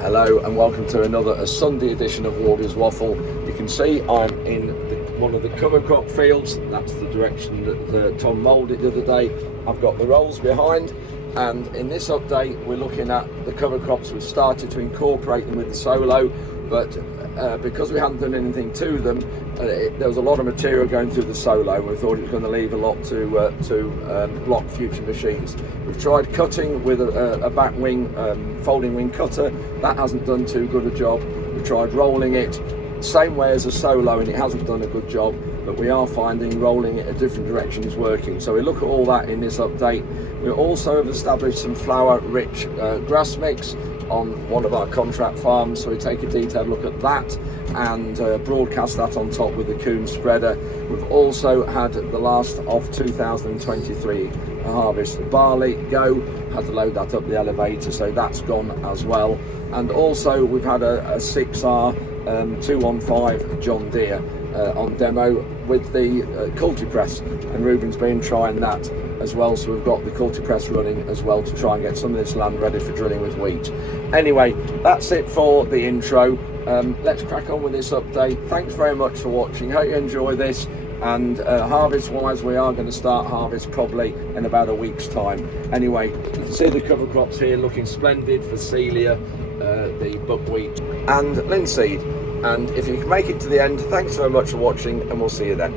Hello and welcome to a Sunday edition of Wardy's Waffle. You can see I'm in one of the cover crop fields. That's the direction that Tom moulded the other day. I've got the rolls behind, and in this update we're looking at the cover crops. We've started to incorporate them with the solo, but because we hadn't done anything to them, there was a lot of material going through the solo, and we thought it was going to leave a lot to block future machines. We've tried cutting with a back wing, folding wing cutter. That hasn't done too good a job. We've tried rolling it same way as a solo, and it hasn't done a good job, but we are finding rolling it a different direction is working. So we look at all that in this update. We also have established some flower rich grass mix on one of our contract farms, so we take a detailed look at that and broadcast that on top with the coon spreader. We've also had the last of 2023 harvest barley go, had to load that up the elevator, so that's gone as well. And also we've had a 6R 215 John Deere on demo with the cultipress, and Ruben's been trying that as well, so we've got the cultipress running as well to try and get some of this land ready for drilling with wheat. Anyway, that's it for the intro. Let's crack on with this update. Thanks very much for watching, hope you enjoy this. And harvest wise, we are going to start harvest probably in about a week's time. Anyway, you can see the cover crops here looking splendid for celia, the buckwheat and linseed. And if you can make it to the end, thanks very much for watching, and we'll see you then.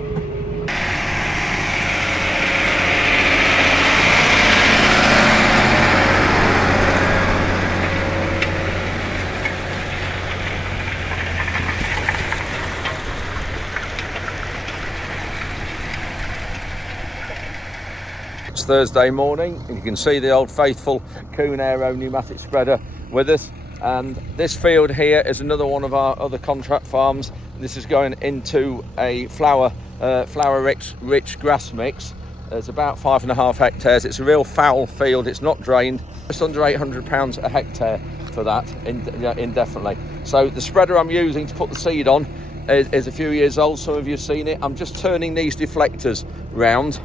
It's Thursday morning, and you can see the old faithful Kuhn Aero pneumatic spreader with us. And this field here is another one of our other contract farms. This is going into a flower rich grass mix. It's about 5.5 hectares. It's a real foul field. It's not drained. Just under £800 a hectare for that indefinitely. So the spreader I'm using to put the seed on is a few years old. Some of you have seen it. I'm just turning these deflectors round,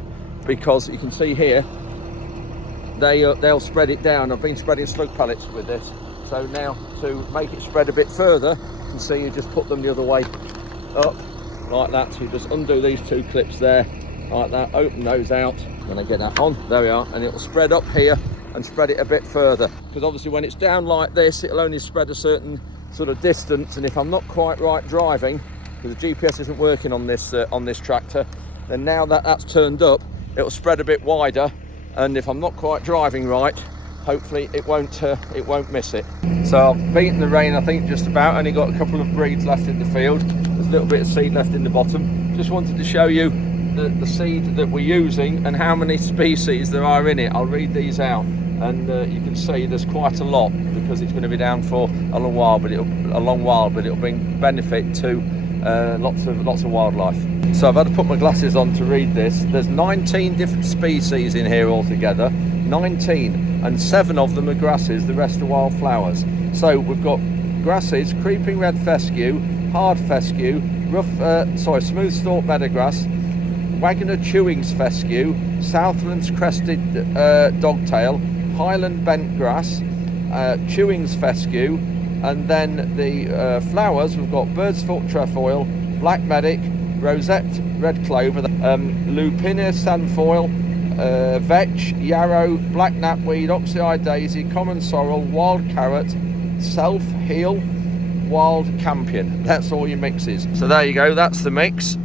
because you can see here they'll spread it down. I've been spreading slug pellets with this, so now to make it spread a bit further, you can see you just put them the other way up like that. So you just undo these two clips there like that, open those out, and I get that on, there we are, and it'll spread up here and spread it a bit further, because obviously when it's down like this it'll only spread a certain sort of distance, and if I'm not quite right driving, because the GPS isn't working on this tractor, then now that that's turned up, it'll spread a bit wider, and if I'm not quite driving right, hopefully it won't miss it. So I've beaten the rain, I think, just about. Only got a couple of breeds left in the field. There's a little bit of seed left in the bottom. Just wanted to show you the seed that we're using and how many species there are in it. I'll read these out, and you can see there's quite a lot, because it's going to be down for a long while, but it'll bring benefit to lots of wildlife. So I've had to put my glasses on to read this. There's 19 different species in here altogether, 19, and 7 of them are grasses, the rest are wildflowers. So we've got grasses: creeping red fescue, hard fescue, smooth stalk meadowgrass, Wagoner chewings fescue, Southland's crested dogtail, Highland bent grass, chewings fescue, and then the flowers, we've got bird's foot trefoil, black medic, rosette red clover, Lupina sandfoil, vetch, yarrow, black knapweed, oxeye daisy, common sorrel, wild carrot, self, heel, wild campion. That's all your mixes. So there you go, that's the mix.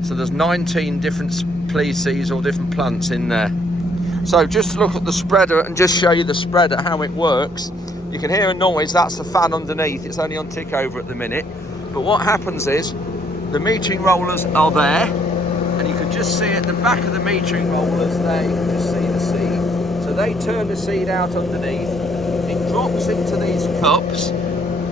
So there's 19 different species or different plants in there. So just to look at the spreader and just show you the spreader, how it works. You can hear a noise, that's the fan underneath. It's only on tick over at the minute. But what happens is, the metering rollers are there, and you can just see at the back of the metering rollers there, you can just see the seed. So they turn the seed out underneath. It drops into these cups.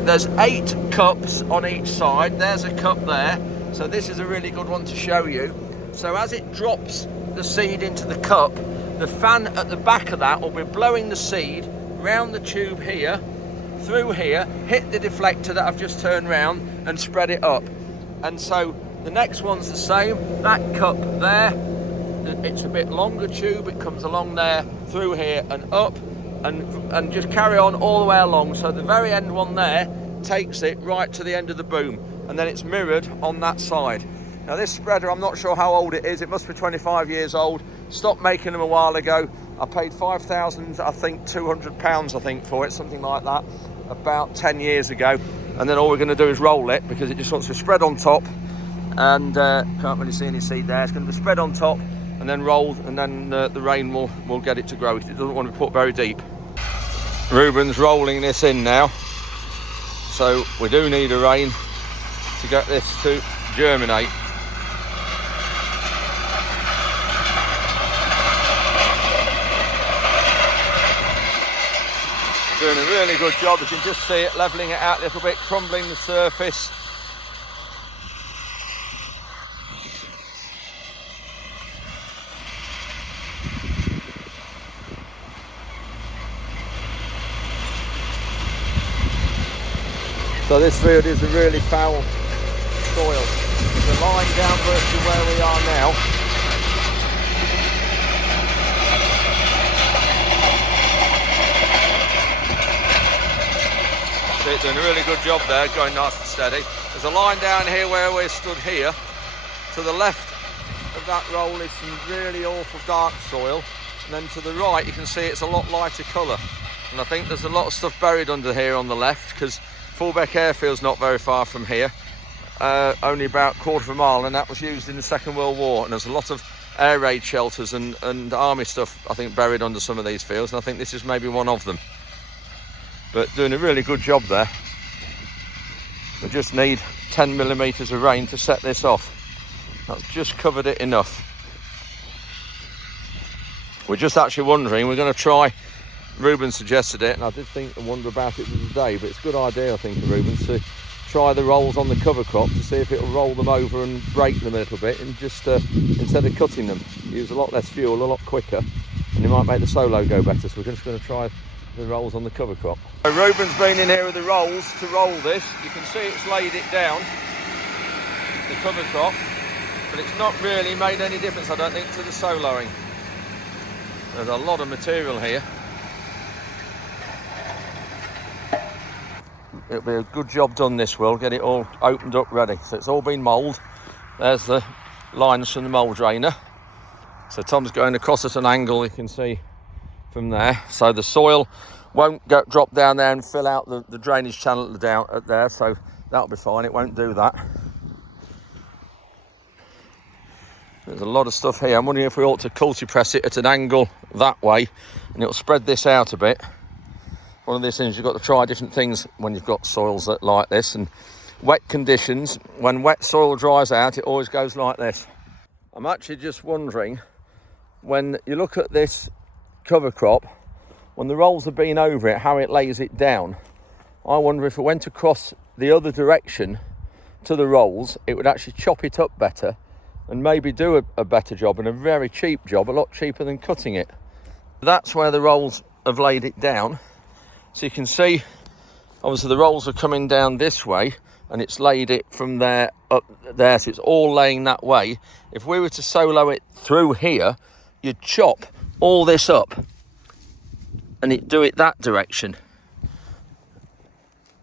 There's 8 cups on each side. There's a cup there. So this is a really good one to show you. So as it drops the seed into the cup, the fan at the back of that will be blowing the seed round the tube here, through here, hit the deflector that I've just turned round, and spread it up. And so the next one's the same. That cup there, it's a bit longer tube, it comes along there, through here and up, and just carry on all the way along. So the very end one there takes it right to the end of the boom, and then it's mirrored on that side. Now this spreader, I'm not sure how old it is. It must be 25 years old. Stopped making them a while ago. I paid £5,200, I think, for it, something like that, about 10 years ago. And then all we're going to do is roll it, because it just wants to spread on top, and can't really see any seed there. It's going to be spread on top and then rolled, and then the rain will get it to grow. It doesn't want to be put very deep. Ruben's rolling this in now, so we do need a rain to get this to germinate. Doing a really good job. You can just see it levelling it out a little bit, crumbling the surface. So this field is a really foul soil. There's a line down virtually where we are now. See, it's doing a really good job there, going nice and steady. There's a line down here where we're stood here. To the left of that roll is some really awful dark soil. And then to the right you can see it's a lot lighter colour. And I think there's a lot of stuff buried under here on the left, because Fullbeck Airfield's not very far from here. Only about a quarter of a mile, and that was used in the Second World War. And there's a lot of air raid shelters and army stuff, I think, buried under some of these fields. And I think this is maybe one of them. But doing a really good job there. We just need 10 millimetres of rain to set this off. That's just covered it enough. We're just actually wondering, we're going to try, Rueben suggested it, and I did think and wonder about it the other day, but it's a good idea, I think, of Ruben, to try the rolls on the cover crop to see if it'll roll them over and break them a little bit, and just instead of cutting them, use a lot less fuel, a lot quicker, and it might make the solo go better. So we're just going to try the rolls on the cover crop. So Ruben's been in here with the rolls to roll this. You can see it's laid it down, the cover crop, but it's not really made any difference, I don't think, to the soloing. There's a lot of material here. It'll be a good job done, this will get it all opened up ready. So it's all been mould. There's the lines from the mould drainer. So Tom's going across at an angle, you can see from there. So the soil won't drop down there and fill out the drainage channel down at there, so that'll be fine, it won't do that. There's a lot of stuff here. I'm wondering if we ought to culti-press it at an angle that way, and it'll spread this out a bit. One of these things, you've got to try different things when you've got soils that like this, and wet conditions, when wet soil dries out, it always goes like this. I'm actually just wondering, when you look at this cover crop, when the rolls have been over it, how it lays it down. I wonder if it went across the other direction to the rolls, it would actually chop it up better and maybe do a better job, and a very cheap job, a lot cheaper than cutting it. That's where the rolls have laid it down. So you can see, obviously the rolls are coming down this way, and it's laid it from there up there, so it's all laying that way. If we were to solo it through here, you'd chop all this up and it do it that direction.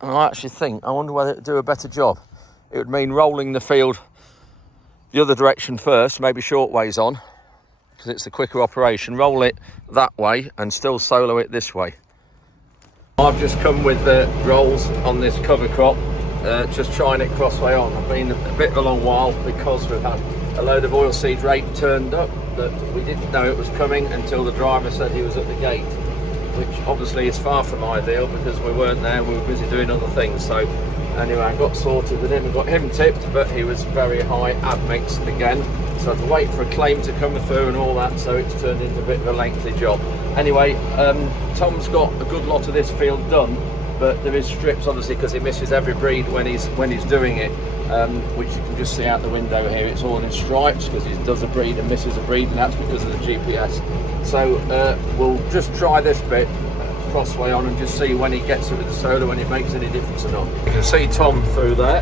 And I actually think, I wonder whether it'd do a better job. It would mean rolling the field the other direction first, maybe short ways on, because it's a quicker operation. Roll it that way and still solo it this way. I've just come with the rolls on this cover crop, just trying it crossway on. I've been a bit of a long while because we've had a load of oilseed rape turned up that we didn't know it was coming until the driver said he was at the gate, which obviously is far from ideal because we weren't there, we were busy doing other things. So anyway, I got sorted with him and got him tipped, but he was very high admix again, so I had to wait for a claim to come through and all that, so it's turned into a bit of a lengthy job. Anyway, Tom's got a good lot of this field done, but there is strips obviously because he misses every breed when he's doing it, which you can just see out the window here. It's all in stripes because he does a breed and misses a breed, and that's because of the GPS. So we'll just try this bit crossway on and just see when he gets it with the solar, when it makes any difference or not. You can see Tom through there,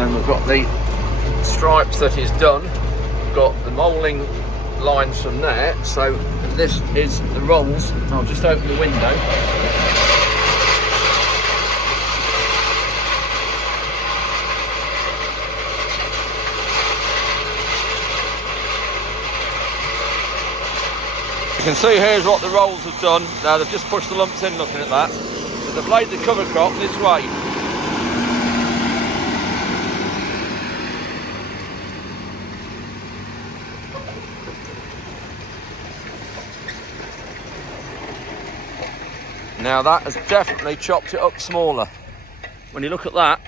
and we've got the stripes that he's done. We've got the molding lines from there. So this is the rolls. I'll just open the window. You can see here's what the rolls have done. Now they've just pushed the lumps in, looking at that. So they've laid the cover crop this way. Now that has definitely chopped it up smaller. When you look at that.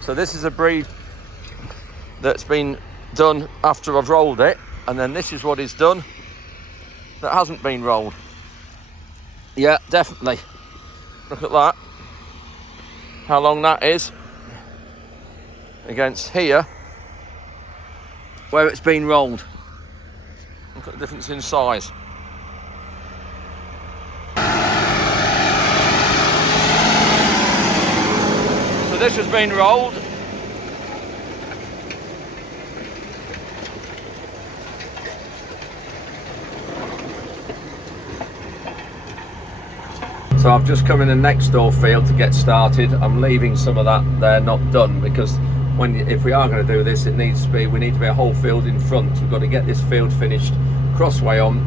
So this is a breed that's been done after I've rolled it, and then this is what is done that hasn't been rolled. Yeah, definitely. Look at that. How long that is against here where it's been rolled. Look at the difference in size. So this has been rolled. So I've just come in the next door field to get started. I'm leaving some of that there not done, because if we are going to do this, we need to be a whole field in front. We've got to get this field finished crossway on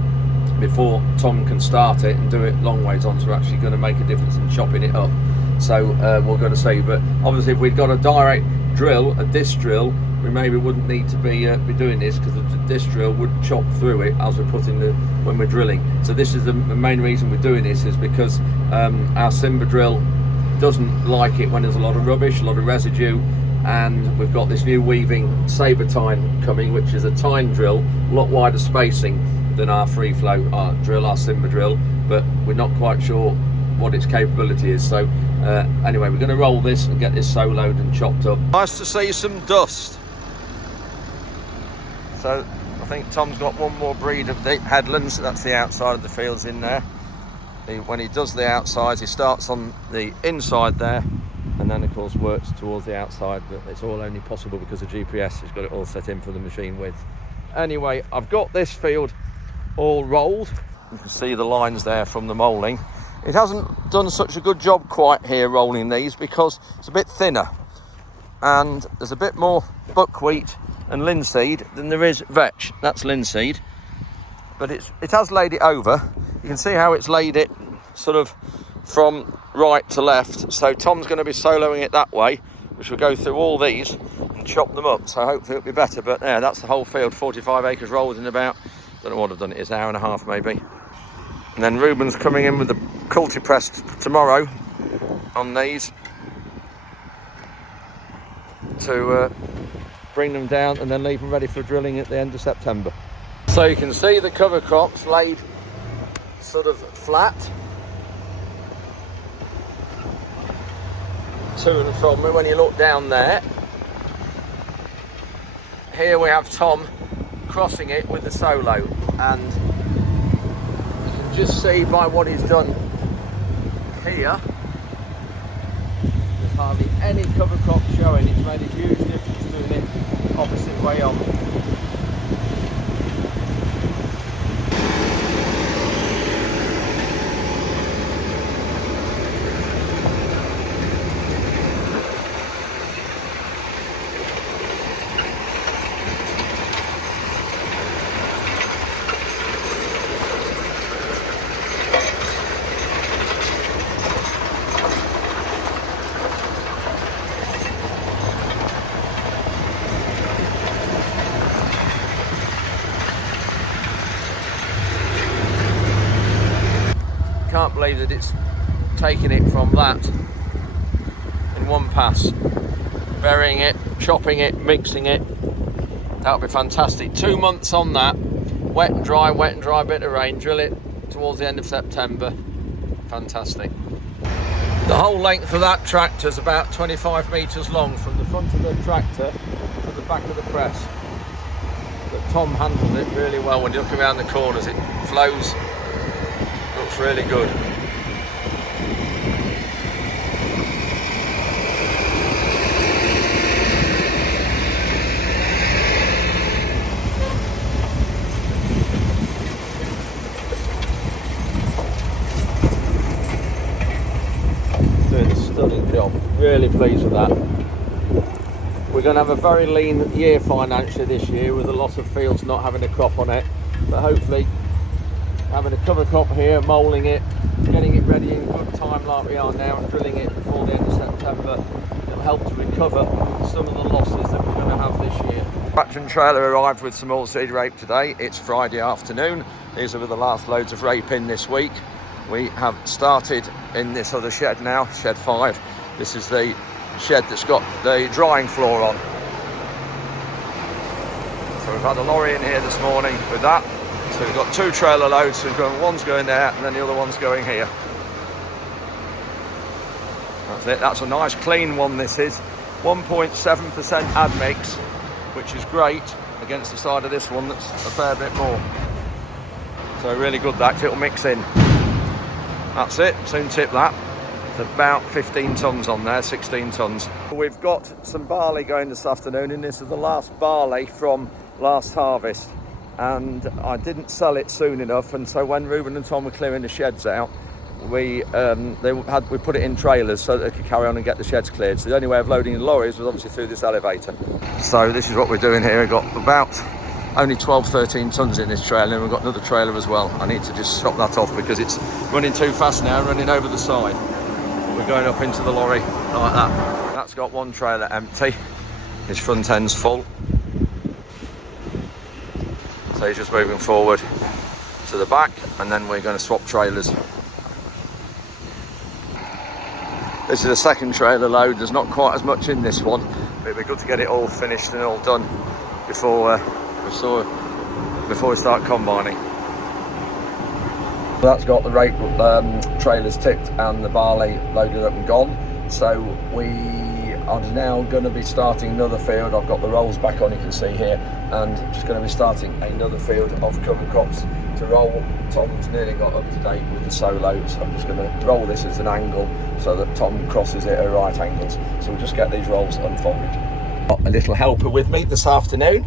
before Tom can start it and do it long ways on. So we're actually going to make a difference in chopping it up. So we're going to see. But obviously, if we'd got a direct drill, a disc drill, we maybe wouldn't need to be doing this, because the disc drill would chop through it as we're putting when we're drilling. So this is the main reason we're doing this, is because our Simba drill doesn't like it when there's a lot of rubbish, a lot of residue, and we've got this new weaving sabre tine coming, which is a tine drill, a lot wider spacing than our free flow drill, our Simba drill, but we're not quite sure what its capability is. So anyway, we're going to roll this and get this soloed and chopped up. Nice to see some dust. So I think Tom's got one more breed of the headlands. That's the outside of the fields in there. When he does the outsides, he starts on the inside there, and then of course works towards the outside, but it's all only possible because of GPS. He's got it all set in for the machine width. Anyway, I've got this field all rolled. You can see the lines there from the moulling. It hasn't done such a good job quite here rolling these, because it's a bit thinner and there's a bit more buckwheat and linseed than there is vetch. That's linseed, but it has laid it over. You can see how it's laid it sort of from right to left. So Tom's going to be soloing it that way, which will go through all these and chop them up. So hopefully it'll be better. But yeah, that's the whole field, 45 acres rolled in about, don't know what I've done, it is an hour and a half maybe. And then Ruben's coming in with the culti press tomorrow on these to bring them down and then leave them ready for drilling at the end of September. So you can see the cover crops laid sort of flat to and from me when you look down there. Here we have Tom crossing it with the solo, and you can just see by what he's done here, there's hardly any cover crop showing. It's made a huge difference doing it opposite way on. Can't believe that it's taking it from that in one pass, burying it, chopping it, mixing it. That would be fantastic. 2 months on that, wet and dry, bit of rain, drill it towards the end of September. Fantastic. The whole length of that tractor is about 25 metres long, from the front of the tractor to the back of the press. But Tom handles it really well. When you look around the corners, it flows. Looks really good. job. Really pleased with that. We're going to have a very lean year financially this year, with a lot of fields not having a crop on it, but hopefully having a cover crop here, moulling it, getting it ready in good time like we are now, and drilling it before the end of September, it'll help to recover some of the losses that we're going to have this year. Tractor and trailer arrived with some oilseed rape today. It's Friday afternoon. These are the last loads of rape in this week. We have started in this other shed now, shed 5. This is the shed that's got the drying floor on. So we've had a lorry in here this morning with that. So we've got 2 trailer loads, so one's going there and then the other one's going here. That's it, that's a nice clean one this is. 1.7% admix, which is great against the side of this one that's a fair bit more. So really good that, it'll mix in. That's it, soon tip that. It's about 15 tonnes on there, 16 tonnes. We've got some barley going this afternoon, and this is the last barley from last harvest. And I didn't sell it soon enough, and so when Ruben and Tom were clearing the sheds out, we put it in trailers so that they could carry on and get the sheds cleared. So the only way of loading the lorries was obviously through this elevator. So this is what we're doing here. We've got about only 12-13 tonnes in this trailer, and we've got another trailer as well. I need to just stop that off because it's running too fast now, running over the side. We're going up into the lorry like that. That's got one trailer empty. His front end's full. So he's just moving forward to the back, and then we're going to swap trailers. This is the second trailer load. There's not quite as much in this one, but it'd be good to get it all finished and all done before we start combining. That's got the rape trailers tipped and the barley loaded up and gone. So we are now going to be starting another field. I've got the rolls back on, you can see here, and just going to be starting another field of cover crops to roll. Tom's nearly got up to date with the solo, so I'm just going to roll this as an angle so that Tom crosses it at right angles. So we'll just get these rolls unfolded. Got a little helper with me this afternoon,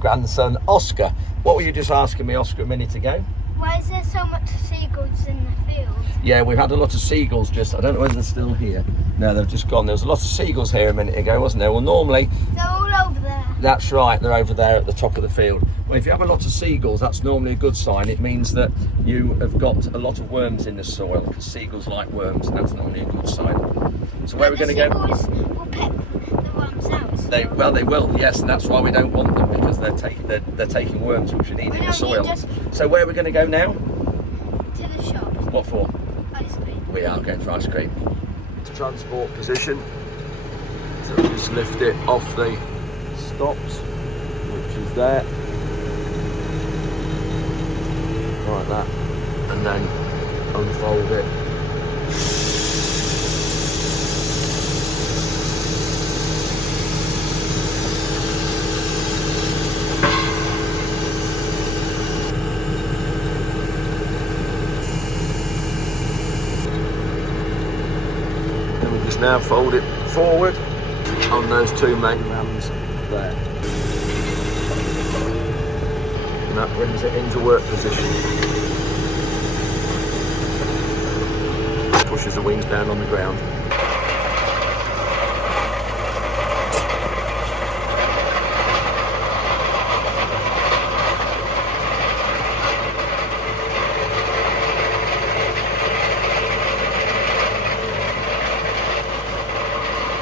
grandson Oscar. What were you just asking me, Oscar, a minute ago? Why is there so much seagulls in the field? Yeah, we've had a lot of seagulls just, I don't know whether they're still here. No, they've just gone. There was a lot of seagulls here a minute ago, wasn't there? Well, normally... They're all over there. That's right, they're over there at the top of the field. Well, if you have a lot of seagulls, that's normally a good sign. It means that you have got a lot of worms in the soil, because seagulls like worms, and that's normally a good sign. So where are we going to go? The seagulls will pick the worms out. They will, yes, and that's why we don't want them, because they're taking worms, which we need in the soil. So where are we going to go now? To the shop. What for? Ice cream. We are going for ice cream. To transport position. So we just lift it off the stops, which is there. Like that. And then unfold it. Now fold it forward on those 2 main rams there, and that brings it into work position. Pushes the wings down on the ground.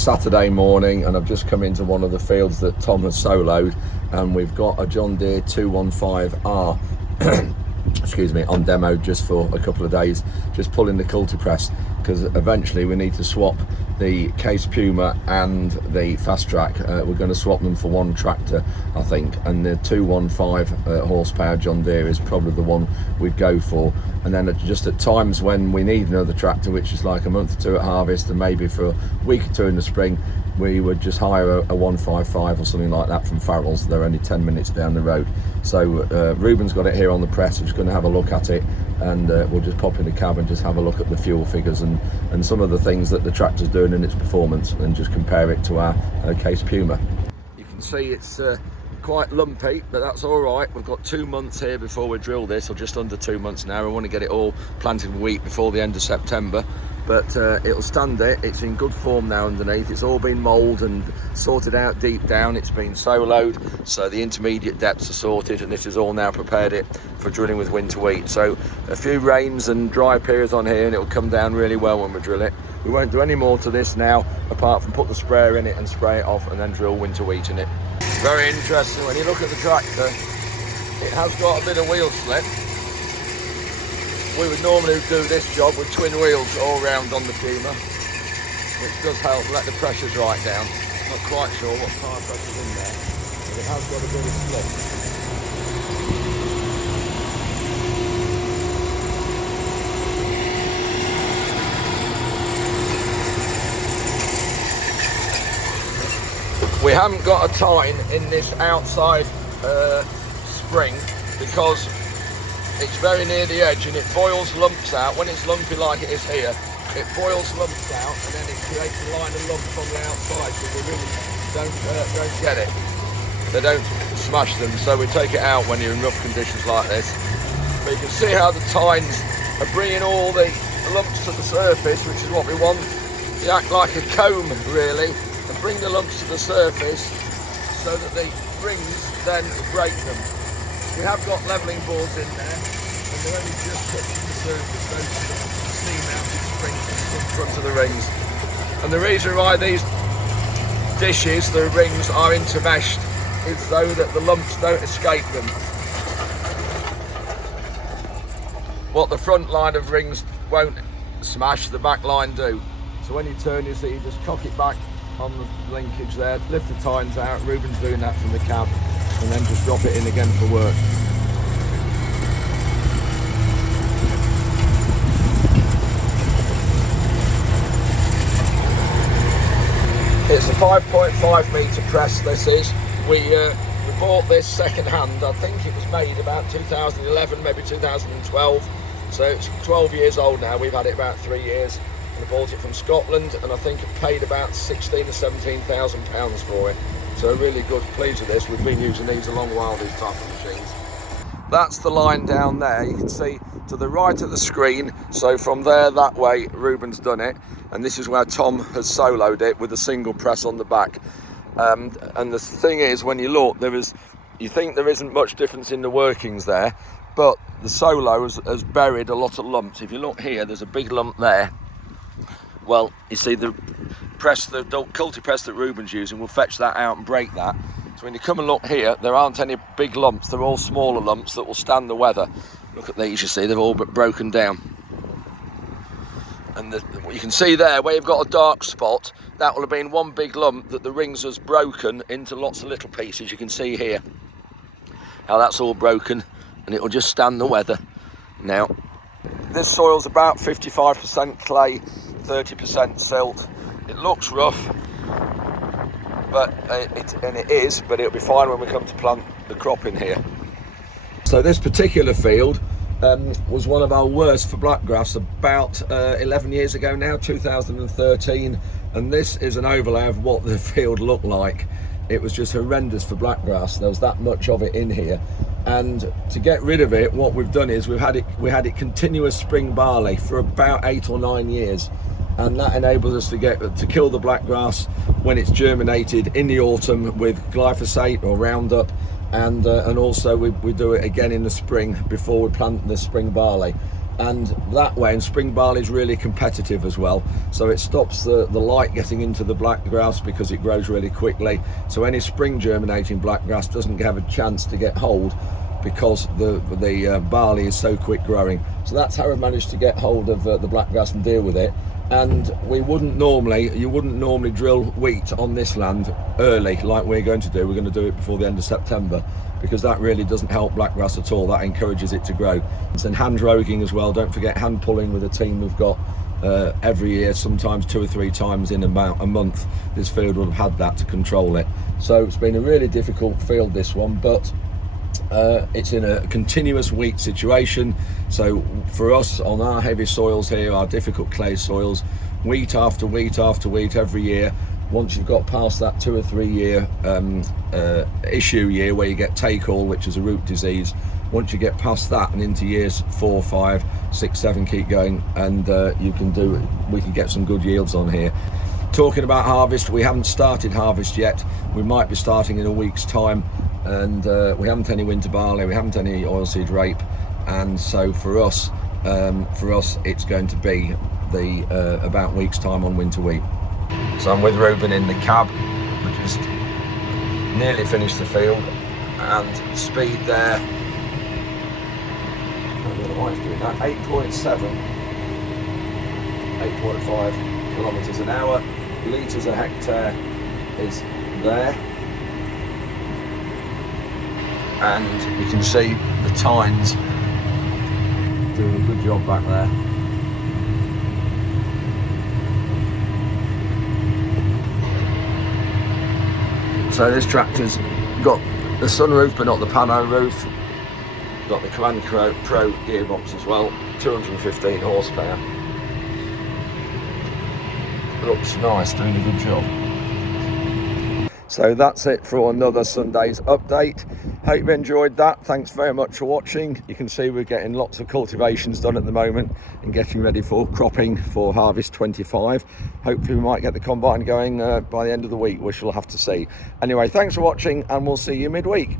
Saturday morning, and I've just come into one of the fields that Tom has soloed, and we've got a John Deere 215R excuse me, on demo just for a couple of days, just pulling the cultipress, because eventually we need to swap the Case Puma and the Fastrac. We're going to swap them for one tractor, I think, and the 215 horsepower John Deere is probably the one we'd go for. And then just at times when we need another tractor, which is like a month or 2 at harvest and maybe for a week or 2 in the spring, we would just hire a 155 or something like that from Farrell's. They're only 10 minutes down the road. So Ruben's got it here on the press. We're just going to have a look at it, and we'll just pop in the cab and just have a look at the fuel figures and some of the things that the tractor's doing in its performance, and just compare it to our Case Puma. You can see it's quite lumpy, but that's all right. We've got 2 months here before we drill this, or just under 2 months now. We want to get it all planted with wheat before the end of September, but it'll stand it. It's in good form now underneath. It's all been mould and sorted out deep down. It's been soloed, so the intermediate depths are sorted, and this is all now prepared it for drilling with winter wheat. So a few rains and dry periods on here and it'll come down really well when we drill it. We won't do any more to this now, apart from put the sprayer in it and spray it off and then drill winter wheat in it. Very interesting. When you look at the tractor, it has got a bit of wheel slip. We would normally do this job with twin wheels all round on the Puma, which does help let the pressures right down. Not quite sure what tyre pressure's in there, but it has got a bit of slip. We haven't got a tine in this outside spring because it's very near the edge and it boils lumps out. When it's lumpy like it is here, it boils lumps out and then it creates a line of lumps on the outside, so we really don't get it. They don't smash them, so we take it out when you're in rough conditions like this. But you can see how the tines are bringing all the lumps to the surface, which is what we want. They act like a comb really, and bring the lumps to the surface so that the rings then break them. We have got levelling boards in there and they're only just touching the surface, those steam-mounted springs in front of the rings. And the reason why these dishes, the rings, are intermeshed is so that the lumps don't escape them. What the front line of rings won't smash, the back line do. So when you turn, you see you just cock it back on the linkage there, lift the tines out. Ruben's doing that from the cab, and then just drop it in again for work. It's a 5.5 metre press, this is. We bought this second hand. I think it was made about 2011, maybe 2012. So it's 12 years old now. We've had it about 3 years. I bought it from Scotland and I think it paid about 16 or 17,000 pounds for it. So really good, pleased with this. We've been using these a long while, these type of machines. That's the line down there. You can see to the right of the screen. So from there that way, Ruben's done it. And this is where Tom has soloed it with a single press on the back. And the thing is, when you look, you think there isn't much difference in the workings there, but the solo has buried a lot of lumps. If you look here, there's a big lump there. Well, you see the culti press that Ruben's using will fetch that out and break that. So when you come and look here, there aren't any big lumps. They're all smaller lumps that will stand the weather. Look at these, you see, they've all but broken down. And you can see there, where you've got a dark spot, that will have been one big lump that the rings has broken into lots of little pieces. You can see here how that's all broken, and it will just stand the weather. Now, this soil's about 55% clay, 30% silt. It looks rough, but it is, but it'll be fine when we come to plant the crop in here. So this particular field was one of our worst for blackgrass about 11 years ago now, 2013, and this is an overlay of what the field looked like. It was just horrendous for blackgrass. There was that much of it in here, and to get rid of it, what we've done is we had it continuous spring barley for about 8 or 9 years, and that enables us to kill the blackgrass when it's germinated in the autumn with glyphosate or Roundup, and also we do it again in the spring before we plant the spring barley. And that way, and spring barley is really competitive as well, so it stops the light getting into the blackgrass because it grows really quickly. So any spring germinating blackgrass doesn't have a chance to get hold because the barley is so quick growing. So that's how we've managed to get hold of the blackgrass and deal with it. And you wouldn't normally drill wheat on this land early like we're going to do. We're going to do it before the end of September, because that really doesn't help blackgrass at all. That encourages it to grow. And hand roguing as well. Don't forget hand pulling with a team we've got every year, sometimes 2 or 3 times in about a month. This field will have had that to control it. So it's been a really difficult field, this one, but it's in a continuous wheat situation. So for us, on our heavy soils here, our difficult clay soils, wheat after wheat after wheat every year, once you've got past that 2 or 3 year issue year where you get take all, which is a root disease, once you get past that and into years 4, 5, 6, 7, keep going, and we can get some good yields on here. Talking about harvest, we haven't started harvest yet. We might be starting in a week's time, and we haven't any winter barley, we haven't any oilseed rape, and so for us it's going to be the about week's time on winter wheat. So I'm with Rueben in the cab. We just nearly finished the field, and speed there, I don't know why it's doing that, 8.7, 8.5 kilometres an hour, litres a hectare is there, and you can see the tines doing a good job back there. So this tractor's got the sunroof but not the pano roof, got the Command Pro gearbox as well, 215 horsepower. Looks nice, doing a good job. So that's it for another Sunday's update. Hope you enjoyed that. Thanks very much for watching. You can see we're getting lots of cultivations done at the moment and getting ready for cropping for harvest 25. Hopefully we might get the combine going by the end of the week, which we'll have to see. Anyway, thanks for watching, and we'll see you midweek.